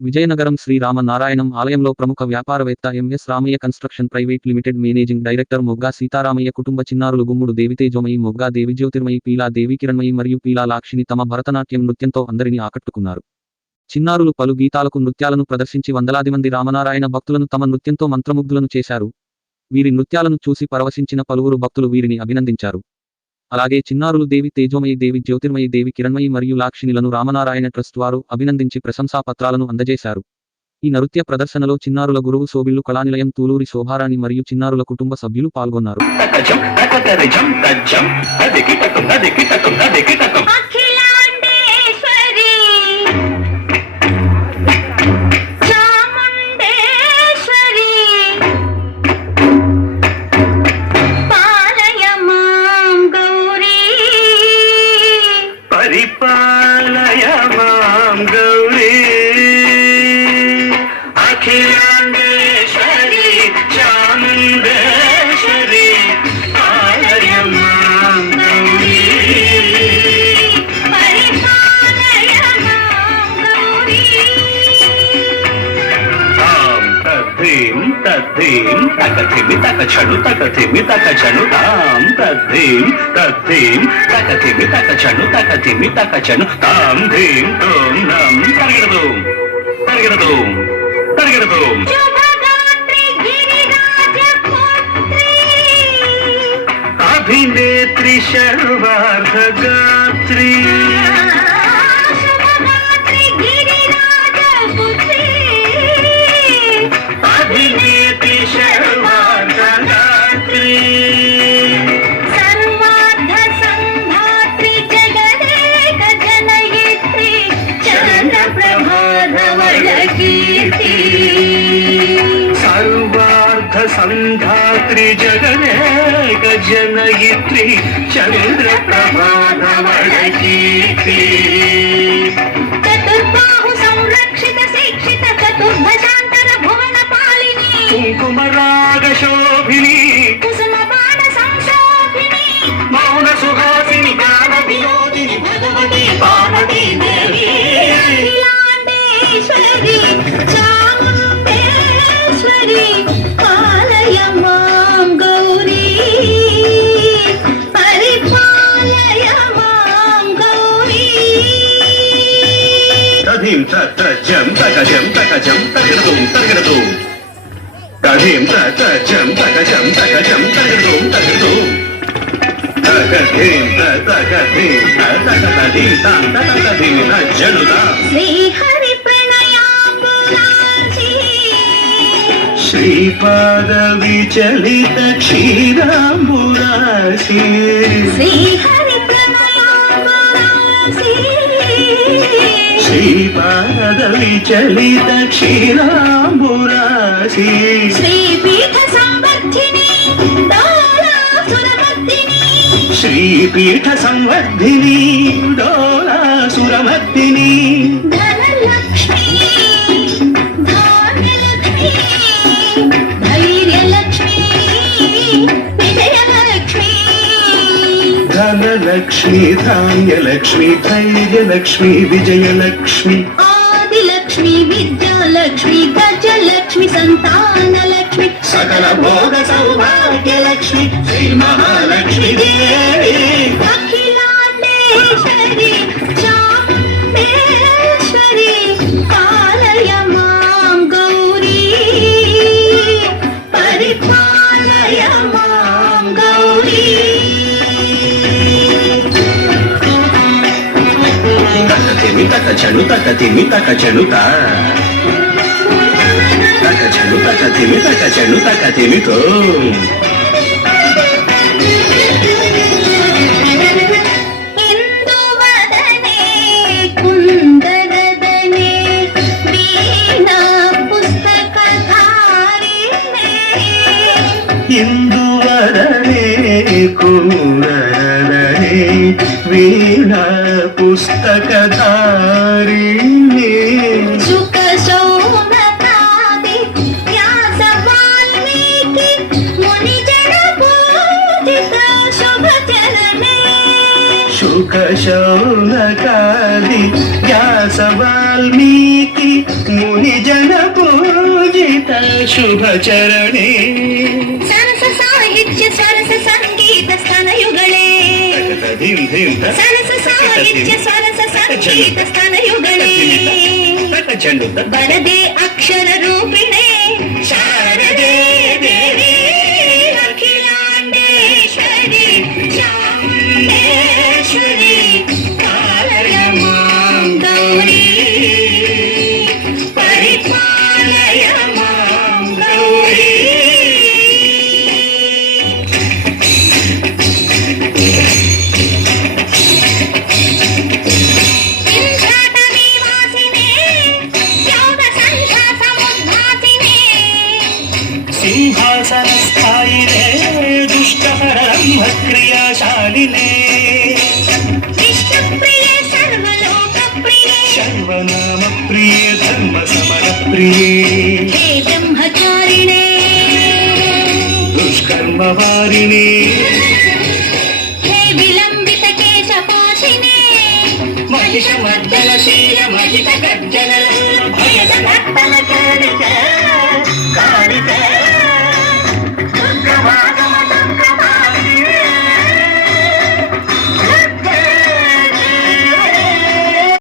విజయనగరం శ్రీరామ నారాయణం ఆలయంలో ప్రముఖ వ్యాపారవేత్త MS Ramaiah construction private limited managing director Mogga Sitaramaiah కుటుంబ చిన్నారులు గుమ్ముడు దేవితేజోమయి మొగ్గా దేవిజ్యోతిర్మయి పీలా దేవికిరణ్మయి మరియు పీలా లాక్షిని తమ భరతనాట్యం నృత్యంతో అందరినీ ఆకట్టుకున్నారు. చిన్నారులు పలు గీతాలకు నృత్యాలను ప్రదర్శించి వందలాది మంది రామనారాయణ భక్తులను తమ నృత్యంతో మంత్రముగ్ధులను చేశారు. వీరి నృత్యాలను చూసి పరవశించిన పలువురు భక్తులు వీరిని అభినందించారు. అలాగే చిన్నారులు దేవి తేజోమయి దేవి జ్యోతిర్మయి దేవి కిరణ్మయి మరియు లాక్షిణిలను రామనారాయణ ట్రస్ట్ వారు అభినందించి ప్రశంసా పత్రాలను అందజేశారు. ఈ నృత్య ప్రదర్శనలో చిన్నారుల గురువు సోబిల్లు కళానిలయం తూలూరి శోభారాణి మరియు చిన్నారుల కుటుంబ సభ్యులు పాల్గొన్నారు. తద్ధీం తకథిమి తకచను తకథిమి తకచను తాం తద్ధీం తద్ధీం తకథిమి తకచను తకథిమి తకచను తాం ధీం తోం నం. తరిగిడదు తరిగిడదు తరిగిడదు అభినేత్రి శర్వార్ధగాత్రి. శుభగాత్రి సంధాత్రి జగనేక జనయిత్రి చంద్ర ప్రభాధవళ కీర్తి. శ్రీహరి శ్రీపాద విచలిత క్షీరాంబురాశి శ్రీహరి శ్రీపాద విచలిత క్షీరాంబురాశి శ్రీపీఠ శ్రీపీఠ సంవర్ధిని డోలాసురమర్దిని ధనలక్ష్మి ధాన్యలక్ష్మి ధైర్యలక్ష్మి విజయలక్ష్మి. ఆదిలక్ష్మి విద్యాలక్ష్మి గజలక్ష్మి సంతానలక్ష్మి. సకల భోగ సౌభాగ్యలక్ష్మి శ్రీ మహాలక్ష్మి దేవి. అఖిలాండేశ్వరి చాముండేశ్వరి పాలయ మాం గౌరీ. పరిపాలయ మాం గౌరీ తకతిమి తకచను తకతిమి తకచను తా తకచను చెడు తక తిమి తక చెడు తక వీణా పుస్తకధారిణే ఇందువరనే శోకశౌనకాది వ్యాస వాల్మీకి మునిజన పూజిత శుభచరణే. సరస సాహిత్య సరస సంగీత స్థానయుగళే సరస సాహిత్య సరస సంగీత స్థానయుగళే బలదే అక్షర రూపిణే. శారదే निष्टपरब्रह्मक्रियाशालिने सर्वनामप्रिये धर्मसमरप्रिये ब्रह्मचारिणे दुष्कर्मवारिणे विलम्बितकेशपोषिणे महिषमर्दनशीलमहितगर्जन